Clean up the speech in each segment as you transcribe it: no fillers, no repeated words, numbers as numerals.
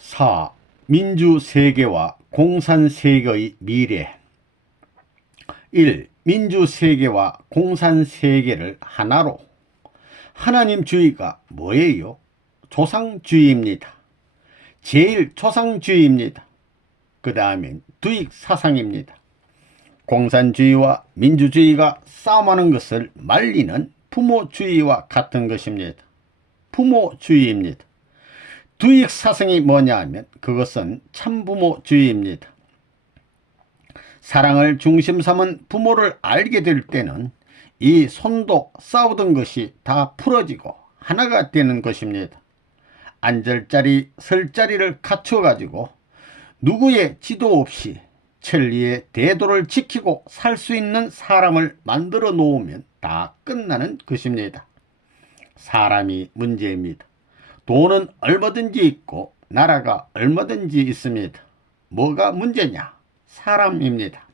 4. 민주세계와 공산세계의 미래. 1. 민주세계와 공산세계를 하나로. 하나님주의가 뭐예요? 조상주의입니다. 제일 조상주의입니다. 그 다음엔 두익사상입니다. 공산주의와 민주주의가 싸움하는 것을 말리는 부모주의와 같은 것입니다. 부모주의입니다. 두익사상이 뭐냐 하면 그것은 참부모주의입니다. 사랑을 중심 삼은 부모를 알게 될 때는 이 손도 싸우던 것이 다 풀어지고 하나가 되는 것입니다. 앉을 자리, 설 자리를 갖춰 가지고 누구의 지도 없이 천리의 대도를 지키고 살 수 있는 사람을 만들어 놓으면 다 끝나는 것입니다. 사람이 문제입니다. 돈은 얼마든지 있고 나라가 얼마든지 있습니다. 뭐가 문제냐? 사람입니다.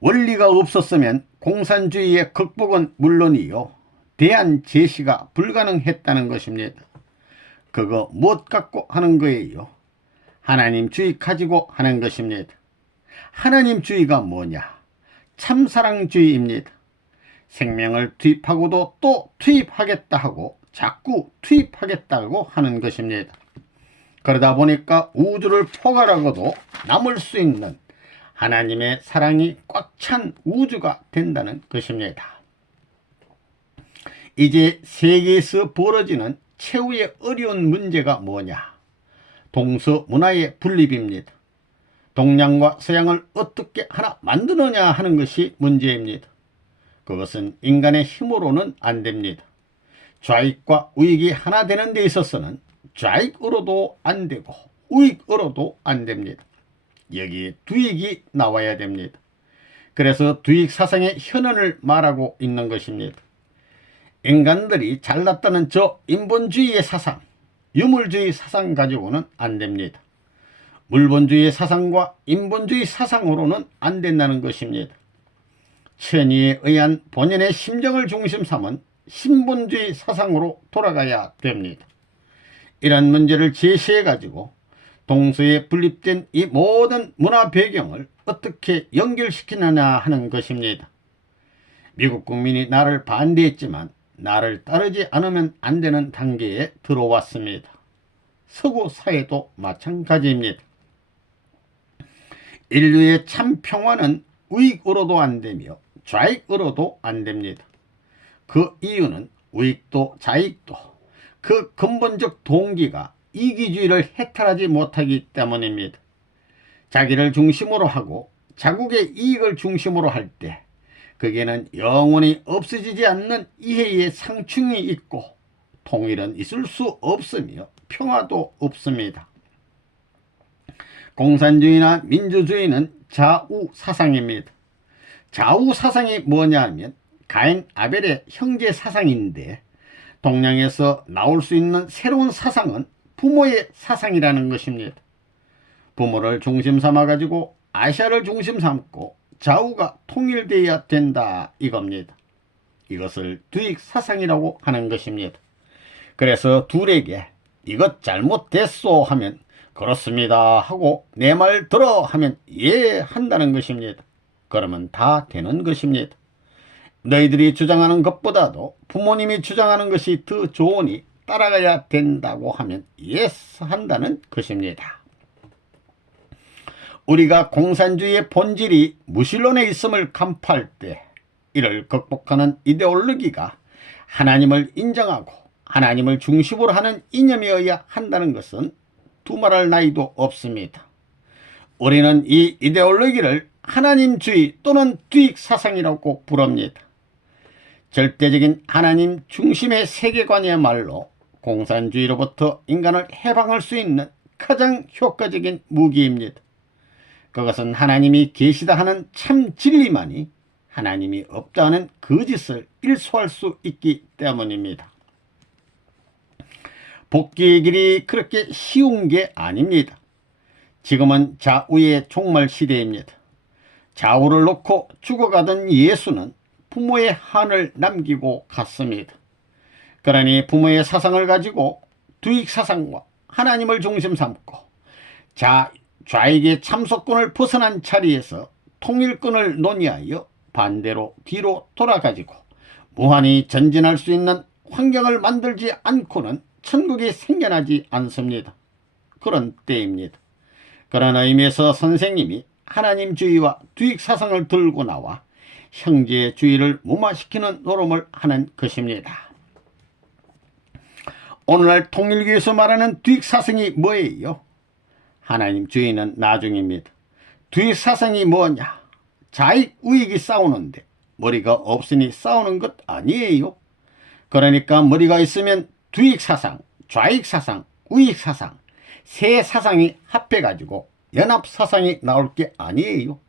원리가 없었으면 공산주의의 극복은 물론이요, 대안 제시가 불가능했다는 것입니다. 그거 못 갖고 하는 거예요? 하나님주의 가지고 하는 것입니다. 하나님주의가 뭐냐? 참사랑주의입니다. 생명을 투입하고도 또 투입하겠다 하고 자꾸 투입하겠다고 하는 것입니다. 그러다 보니까 우주를 포괄하고도 남을 수 있는 하나님의 사랑이 꽉 찬 우주가 된다는 것입니다. 이제 세계에서 벌어지는 최후의 어려운 문제가 뭐냐? 동서문화의 분립입니다. 동양과 서양을 어떻게 하나 만드느냐 하는 것이 문제입니다. 그것은 인간의 힘으로는 안 됩니다. 좌익과 우익이 하나 되는 데 있어서는 좌익으로도 안 되고 우익으로도 안 됩니다. 여기에 두익이 나와야 됩니다. 그래서 두익 사상의 현원을 말하고 있는 것입니다. 인간들이 잘났다는 저 인본주의의 사상, 유물주의 사상 가지고는 안 됩니다. 물본주의 사상과 인본주의 사상으로는 안 된다는 것입니다. 천의에 의한 본연의 심정을 중심 삼은 신본주의 사상으로 돌아가야 됩니다. 이런 문제를 제시해 가지고 동서에 분립된 이 모든 문화 배경을 어떻게 연결시키느냐 하는 것입니다. 미국 국민이 나를 반대했지만 나를 따르지 않으면 안 되는 단계에 들어왔습니다. 서구 사회도 마찬가지입니다. 인류의 참 평화는 우익으로도 안 되며 좌익으로도 안 됩니다. 그 이유는 우익도 좌익도 그 근본적 동기가 이기주의를 해탈하지 못하기 때문입니다. 자기를 중심으로 하고 자국의 이익을 중심으로 할 때 거기에는 영원히 없어지지 않는 이해의 상충이 있고 통일은 있을 수 없으며 평화도 없습니다. 공산주의나 민주주의는 좌우 사상입니다. 좌우 사상이 뭐냐 하면 가인 아벨의 형제 사상인데 동양에서 나올 수 있는 새로운 사상은 부모의 사상이라는 것입니다. 부모를 중심 삼아 가지고 아시아를 중심 삼고 좌우가 통일되어야 된다 이겁니다. 이것을 두익 사상이라고 하는 것입니다. 그래서 둘에게 이것 잘못됐소 하면 그렇습니다 하고 내 말 들어 하면 예 한다는 것입니다. 그러면 다 되는 것입니다. 너희들이 주장하는 것보다도 부모님이 주장하는 것이 더 좋으니 따라가야 된다고 하면 예스 한다는 것입니다. 우리가 공산주의의 본질이 무신론에 있음을 간파할 때 이를 극복하는 이데올로기가 하나님을 인정하고 하나님을 중심으로 하는 이념이어야 한다는 것은 두말할 나위도 없습니다. 우리는 이 이데올로기를 하나님주의 또는 두익 사상이라고 부릅니다. 절대적인 하나님 중심의 세계관이야말로 공산주의로부터 인간을 해방할 수 있는 가장 효과적인 무기입니다. 그것은 하나님이 계시다 하는 참 진리만이 하나님이 없다 하는 거짓을 일소할 수 있기 때문입니다. 복귀의 길이 그렇게 쉬운 게 아닙니다. 지금은 좌우의 종말 시대입니다. 좌우를 놓고 죽어가던 예수는 부모의 한을 남기고 갔습니다. 그러니 부모의 사상을 가지고 두익 사상과 하나님을 중심 삼고 좌익의 참속권을 벗어난 자리에서 통일권을 논의하여 반대로 뒤로 돌아가지고 무한히 전진할 수 있는 환경을 만들지 않고는 천국이 생겨나지 않습니다. 그런 때입니다. 그런 의미에서 선생님이 하나님주의와 두익사상을 들고 나와 형제주의를 무마시키는 노름을 하는 것입니다. 오늘날 통일교에서 말하는 두익사상이 뭐예요? 하나님주의는 나중입니다. 두익사상이 뭐냐? 좌익 우익이 싸우는데 머리가 없으니 싸우는 것 아니에요. 그러니까 머리가 있으면 두익사상, 좌익사상, 우익사상 세 사상이 합해가지고 연합사상이 나올 게 아니에요.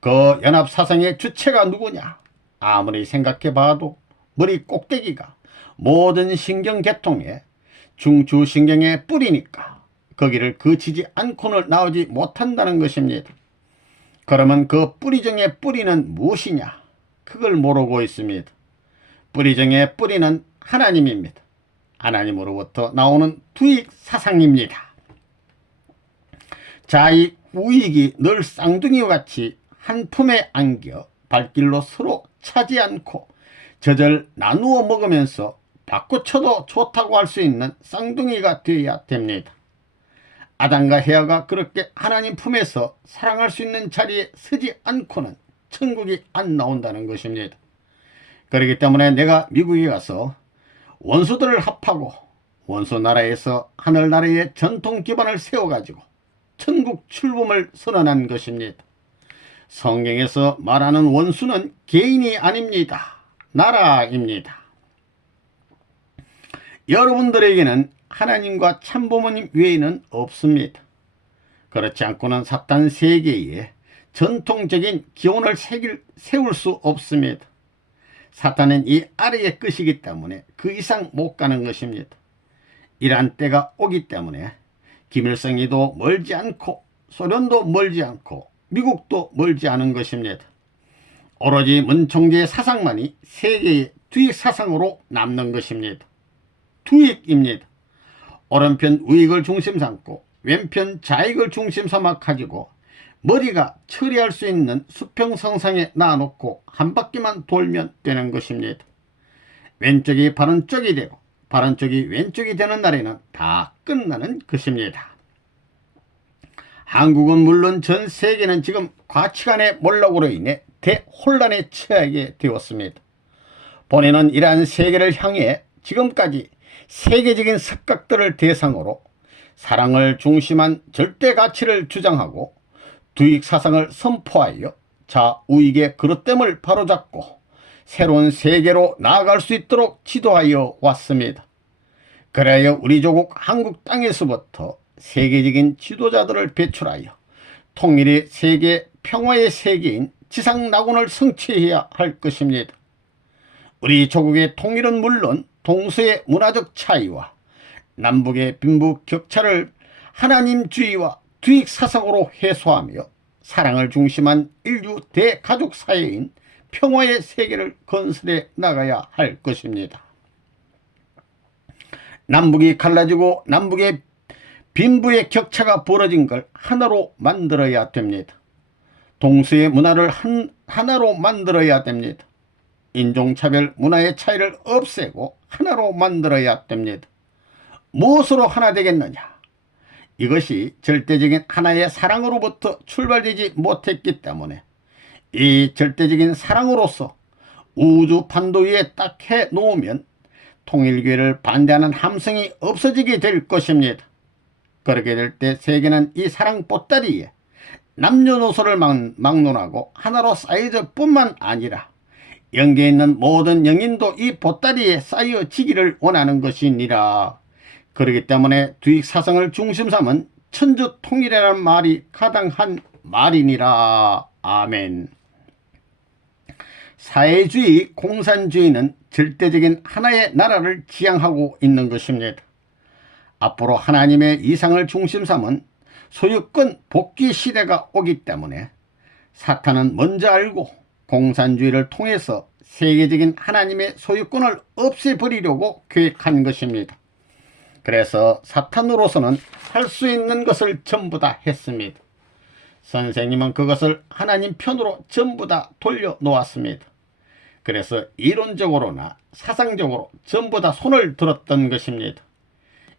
그 연합사상의 주체가 누구냐? 아무리 생각해봐도 머리 꼭대기가 모든 신경계통의 중추신경의 뿌리니까 거기를 거치지 않고는 나오지 못한다는 것입니다. 그러면 그 뿌리 중의 뿌리는 무엇이냐? 그걸 모르고 있습니다. 뿌리 중의 뿌리는 하나님입니다. 하나님으로부터 나오는 두익사상입니다. 좌익, 우익이 늘 쌍둥이와 같이 한 품에 안겨 발길로 서로 차지 않고 젖을 나누어 먹으면서 바꿔쳐도 좋다고 할 수 있는 쌍둥이가 되어야 됩니다. 아담과 헤아가 그렇게 하나님 품에서 사랑할 수 있는 자리에 서지 않고는 천국이 안 나온다는 것입니다. 그렇기 때문에 내가 미국에 가서 원수들을 합하고 원수 나라에서 하늘나라의 전통 기반을 세워가지고 천국 출범을 선언한 것입니다. 성경에서 말하는 원수는 개인이 아닙니다. 나라입니다. 여러분들에게는 하나님과 참부모님 외에는 없습니다. 그렇지 않고는 사탄 세계에 전통적인 기원을 세울 수 없습니다. 사탄은 이 아래의 것이기 때문에 그 이상 못 가는 것입니다. 이러한 때가 오기 때문에 김일성이도 멀지 않고 소련도 멀지 않고 미국도 멀지 않은 것입니다. 오로지 문총재의 사상만이 세계의 두익사상으로 남는 것입니다. 두익입니다. 오른편 우익을 중심 삼고 왼편 좌익을 중심 삼아 가지고 머리가 처리할 수 있는 수평성상에 놔놓고 한 바퀴만 돌면 되는 것입니다. 왼쪽이 바른 쪽이 되고 바른 쪽이 왼쪽이 되는 날에는 다 끝나는 것입니다. 한국은 물론 전 세계는 지금 가치관의 몰락으로 인해 대혼란에 처하게 되었습니다. 본인은 이러한 세계를 향해 지금까지 세계적인 습각들을 대상으로 사랑을 중심한 절대 가치를 주장하고 두익사상을 선포하여 좌우익의 그릇됨을 바로잡고 새로운 세계로 나아갈 수 있도록 지도하여 왔습니다. 그래야 우리 조국 한국 땅에서부터 세계적인 지도자들을 배출하여 통일의 세계, 평화의 세계인 지상낙원을 성취해야 할 것입니다. 우리 조국의 통일은 물론 동서의 문화적 차이와 남북의 빈부 격차를 하나님주의와 두익사상으로 해소하며 사랑을 중심한 인류 대가족 사회인 평화의 세계를 건설해 나가야 할 것입니다. 남북이 갈라지고 남북의 빈부의 격차가 벌어진 걸 하나로 만들어야 됩니다. 동서의 문화를 하나로 만들어야 됩니다. 인종차별 문화의 차이를 없애고 하나로 만들어야 됩니다. 무엇으로 하나 되겠느냐? 이것이 절대적인 하나의 사랑으로부터 출발되지 못했기 때문에 이 절대적인 사랑으로서 우주 판도 위에 딱 해놓으면 통일교회를 반대하는 함성이 없어지게 될 것입니다. 그렇게 될 때 세계는 이 사랑 보따리에 남녀노소를 막론하고 하나로 쌓여질 뿐만 아니라 영계에 있는 모든 영인도 이 보따리에 쌓여지기를 원하는 것이니라. 그렇기 때문에 두익사상을 중심 삼은 천주통일이라는 말이 가당한 말이니라. 아멘. 사회주의, 공산주의는 절대적인 하나의 나라를 지향하고 있는 것입니다. 앞으로 하나님의 이상을 중심 삼은 소유권 복귀 시대가 오기 때문에 사탄은 먼저 알고 공산주의를 통해서 세계적인 하나님의 소유권을 없애버리려고 계획한 것입니다. 그래서 사탄으로서는 할 수 있는 것을 전부 다 했습니다. 선생님은 그것을 하나님 편으로 전부 다 돌려놓았습니다. 그래서 이론적으로나 사상적으로 전부 다 손을 들었던 것입니다.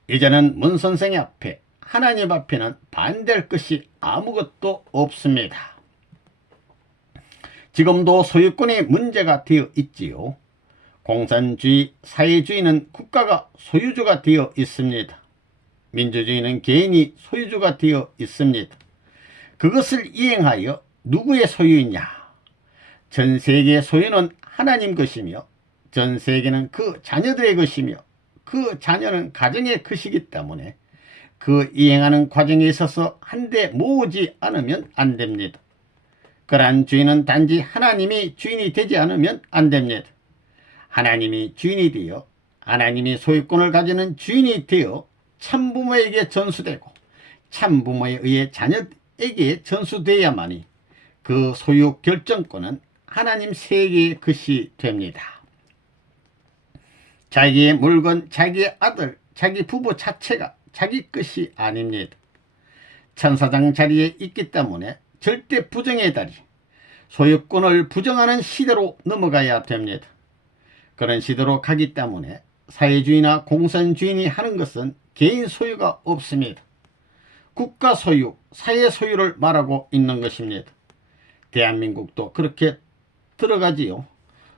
이제는 문 선생 앞에, 하나님 앞에는 반대할 것이 아무것도 없습니다. 지금도 소유권의 문제가 되어 있지요. 공산주의, 사회주의는 국가가 소유주가 되어 있습니다. 민주주의는 개인이 소유주가 되어 있습니다. 그것을 이행하여 누구의 소유이냐? 전 세계의 소유는 하나님 것이며 전 세계는 그 자녀들의 것이며 그 자녀는 가정의 것이기 때문에 그 이행하는 과정에 있어서 한데 모으지 않으면 안 됩니다. 그러한 주인은 단지 하나님이 주인이 되지 않으면 안 됩니다. 하나님이 주인이 되어 하나님이 소유권을 가지는 주인이 되어 참부모에게 전수되고 참부모에 의해 자녀에게 전수되어야만이 그 소유 결정권은 하나님 세계의 것이 됩니다. 자기의 물건, 자기의 아들, 자기 부부 자체가 자기 것이 아닙니다. 천사장 자리에 있기 때문에 절대 부정의 달이 소유권을 부정하는 시대로 넘어가야 됩니다. 그런 시대로 가기 때문에 사회주의나 공산주의니 하는 것은 개인 소유가 없습니다. 국가 소유, 사회 소유를 말하고 있는 것입니다. 대한민국도 그렇게 들어가지요.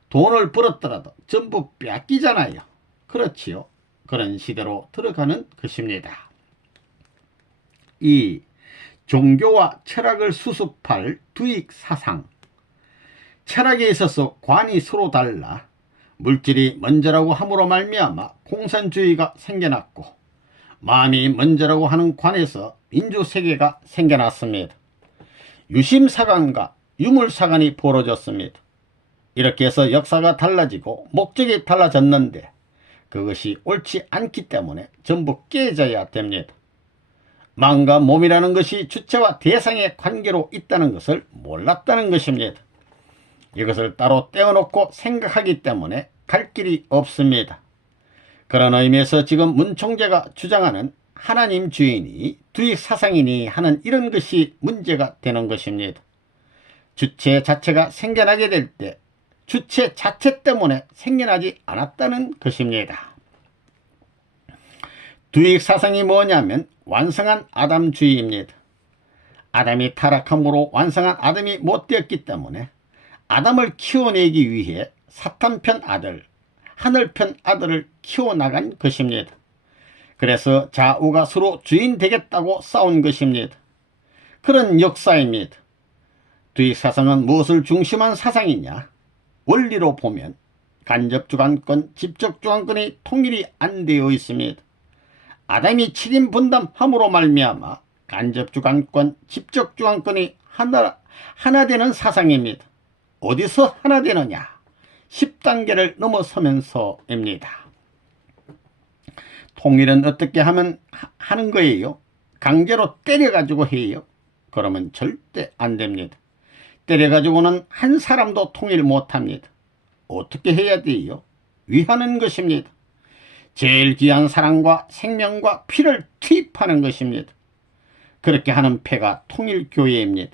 돈을 벌었더라도 전부 뺏기잖아요. 그렇지요. 그런 시대로 들어가는 것입니다. 이 종교와 철학을 수습할 두익 사상. 철학에 있어서 관이 서로 달라 물질이 먼저라고 함으로 말미암아 공산주의가 생겨났고, 마음이 먼저라고 하는 관에서 민주세계가 생겨났습니다. 유심사관과 유물사관이 벌어졌습니다. 이렇게 해서 역사가 달라지고 목적이 달라졌는데 그것이 옳지 않기 때문에 전부 깨져야 됩니다. 마음과 몸이라는 것이 주체와 대상의 관계로 있다는 것을 몰랐다는 것입니다. 이것을 따로 떼어놓고 생각하기 때문에 갈 길이 없습니다. 그런 의미에서 지금 문 총재가 주장하는 하나님 주인이 두익 사상이니 하는 이런 것이 문제가 되는 것입니다. 주체 자체가 생겨나게 될 때 주체 자체 때문에 생겨나지 않았다는 것입니다. 두익 사상이 뭐냐면 완성한 아담주의입니다. 아담이 타락함으로 완성한 아담이 못 되었기 때문에 아담을 키워내기 위해 사탄편 아들, 하늘편 아들을 키워나간 것입니다. 그래서 좌우가 서로 주인 되겠다고 싸운 것입니다. 그런 역사입니다. 두익 사상은 무엇을 중심한 사상이냐? 원리로 보면 간접주관권, 직접주관권이 통일이 안 되어 있습니다. 아담이 7인 분담함으로 말미암아 간접주관권, 직접주관권이 하나 되는 사상입니다. 어디서 하나 되느냐? 10단계를 넘어서면서입니다. 통일은 어떻게 하면 하는 거예요? 강제로 때려가지고 해요? 그러면 절대 안 됩니다. 때려가지고는 한 사람도 통일 못합니다. 어떻게 해야 돼요? 위하는 것입니다. 제일 귀한 사랑과 생명과 피를 투입하는 것입니다. 그렇게 하는 패가 통일교회입니다.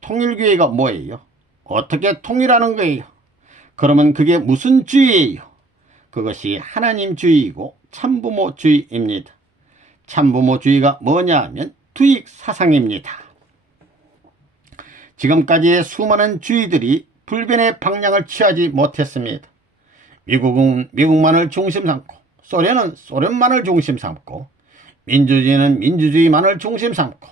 통일교회가 뭐예요? 어떻게 통일하는 거예요? 그러면 그게 무슨 주의예요? 그것이 하나님주의이고 참부모주의입니다. 참부모주의가 뭐냐 하면 두익 사상입니다. 지금까지의 수많은 주의들이 불변의 방향을 취하지 못했습니다. 미국은 미국만을 중심 삼고, 소련은 소련만을 중심 삼고, 민주주의는 민주주의만을 중심 삼고,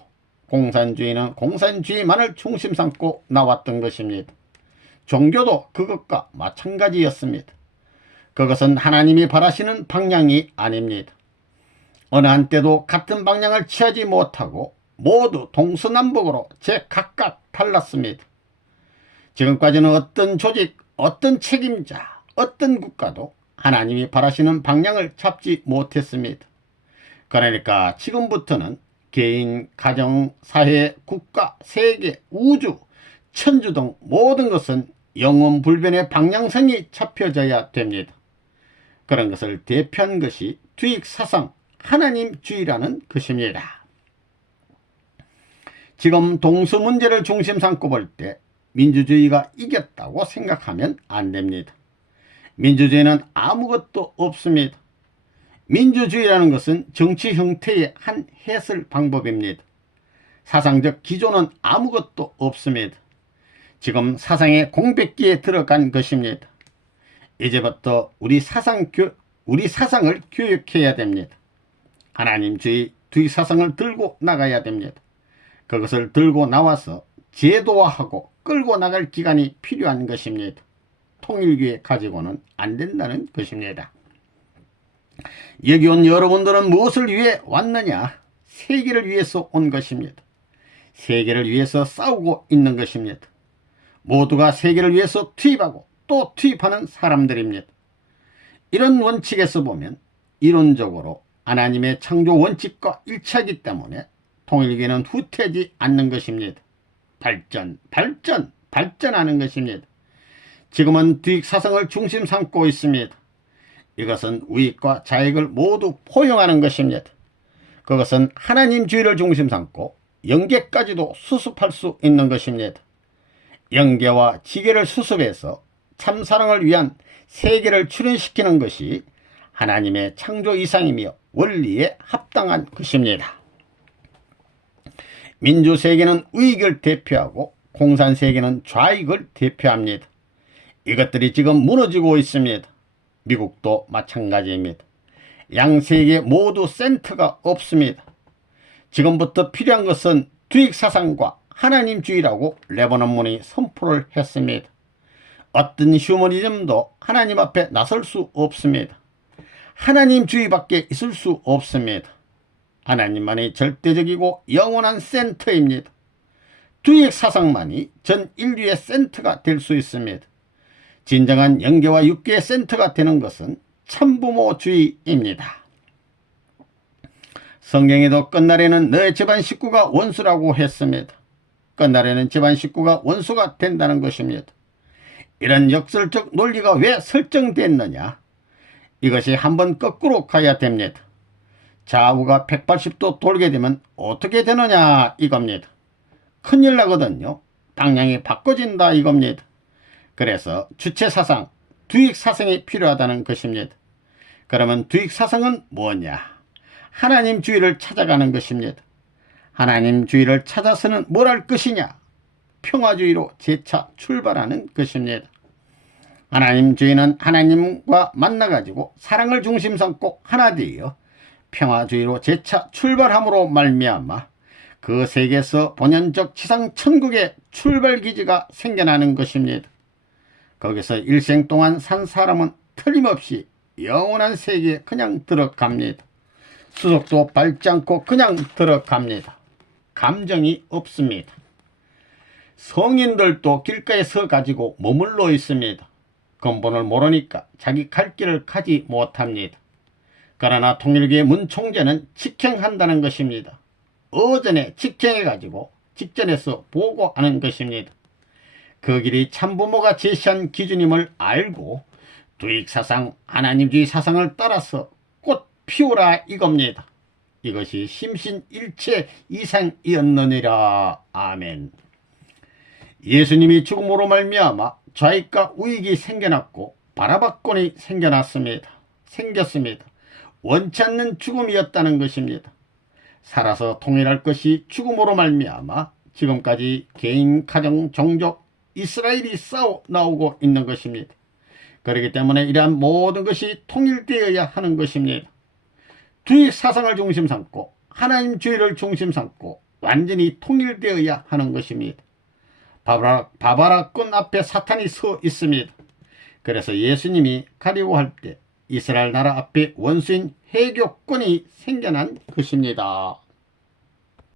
공산주의는 공산주의만을 중심 삼고 나왔던 것입니다. 종교도 그것과 마찬가지였습니다. 그것은 하나님이 바라시는 방향이 아닙니다. 어느 한때도 같은 방향을 취하지 못하고 모두 동서남북으로 제각각 달랐습니다. 지금까지는 어떤 조직, 어떤 책임자, 어떤 국가도 하나님이 바라시는 방향을 잡지 못했습니다. 그러니까 지금부터는 개인, 가정, 사회, 국가, 세계, 우주, 천주 등 모든 것은 영원 불변의 방향성이 잡혀져야 됩니다. 그런 것을 대표한 것이 두익 사상, 하나님주의라는 것입니다. 지금 동서 문제를 중심 삼고 볼 때 민주주의가 이겼다고 생각하면 안 됩니다. 민주주의는 아무것도 없습니다. 민주주의라는 것은 정치 형태의 한 해설 방법입니다. 사상적 기조는 아무것도 없습니다. 지금 사상의 공백기에 들어간 것입니다. 이제부터 우리 사상을 교육해야 됩니다. 하나님주의 사상을 들고 나가야 됩니다. 그것을 들고 나와서 제도화하고 끌고 나갈 기간이 필요한 것입니다. 통일교회 가지고는 안 된다는 것입니다. 여기 온 여러분들은 무엇을 위해 왔느냐? 세계를 위해서 온 것입니다. 세계를 위해서 싸우고 있는 것입니다. 모두가 세계를 위해서 투입하고 또 투입하는 사람들입니다. 이런 원칙에서 보면 이론적으로 하나님의 창조 원칙과 일치하기 때문에 통일교회는 후퇴하지 않는 것입니다. 발전하는 것입니다. 지금은 두익 사상을 중심 삼고 있습니다. 이것은 우익과 좌익을 모두 포용하는 것입니다. 그것은 하나님주의를 중심 삼고 영계까지도 수습할 수 있는 것입니다. 영계와 지계를 수습해서 참사랑을 위한 세계를 출현시키는 것이 하나님의 창조 이상이며 원리에 합당한 것입니다. 민주세계는 우익을 대표하고 공산세계는 좌익을 대표합니다. 이것들이 지금 무너지고 있습니다. 미국도 마찬가지입니다. 양세계 모두 센터가 없습니다. 지금부터 필요한 것은 두익사상과 하나님주의라고 레버넌문이 선포를 했습니다. 어떤 휴머니즘도 하나님 앞에 나설 수 없습니다. 하나님주의밖에 있을 수 없습니다. 하나님만이 절대적이고 영원한 센터입니다. 두익사상만이 전 인류의 센터가 될 수 있습니다. 진정한 영계와 육계의 센터가 되는 것은 참부모주의입니다. 성경에도 끝날에는 너의 집안 식구가 원수라고 했습니다. 끝날에는 집안 식구가 원수가 된다는 것입니다. 이런 역설적 논리가 왜 설정됐느냐? 이것이 한번 거꾸로 가야 됩니다. 좌우가 180도 돌게 되면 어떻게 되느냐 이겁니다. 큰일 나거든요. 방향이 바꿔진다 이겁니다. 그래서 주체사상, 두익사상이 필요하다는 것입니다. 그러면 두익사상은 뭐냐? 하나님주의를 찾아가는 것입니다. 하나님주의를 찾아서는 뭘 할 것이냐? 평화주의로 재차 출발하는 것입니다. 하나님주의는 하나님과 만나가지고 사랑을 중심 삼고 하나 되어 평화주의로 재차 출발함으로 말미암아 그 세계에서 본연적 지상 천국의 출발기지가 생겨나는 것입니다. 거기서 일생 동안 산 사람은 틀림없이 영원한 세계에 그냥 들어갑니다. 수속도 밟지 않고 그냥 들어갑니다. 감정이 없습니다. 성인들도 길가에 서 가지고 머물러 있습니다. 근본을 모르니까 자기 갈 길을 가지 못합니다. 그러나 통일교의 문 총재는 직행한다는 것입니다. 어전에 직행해가지고 직전에서 보고하는 것입니다. 그 길이 참부모가 제시한 기준임을 알고 두익사상, 하나님주의 사상을 따라서 꽃 피우라 이겁니다. 이것이 심신일체 이상이었느니라. 아멘. 예수님이 죽음으로 말미암아 좌익과 우익이 생겨났고 바라바권이 생겼습니다. 원치 않는 죽음이었다는 것입니다. 살아서 통일할 것이 죽음으로 말미암아 지금까지 개인, 가정, 종족, 이스라엘이 싸워 나오고 있는 것입니다. 그렇기 때문에 이러한 모든 것이 통일되어야 하는 것입니다. 두익 사상을 중심 삼고 하나님주의를 중심 삼고 완전히 통일되어야 하는 것입니다. 바바라권 앞에 사탄이 서 있습니다. 그래서 예수님이 가려고 할 때 이스라엘 나라 앞에 원수인 회교권이 생겨난 것입니다.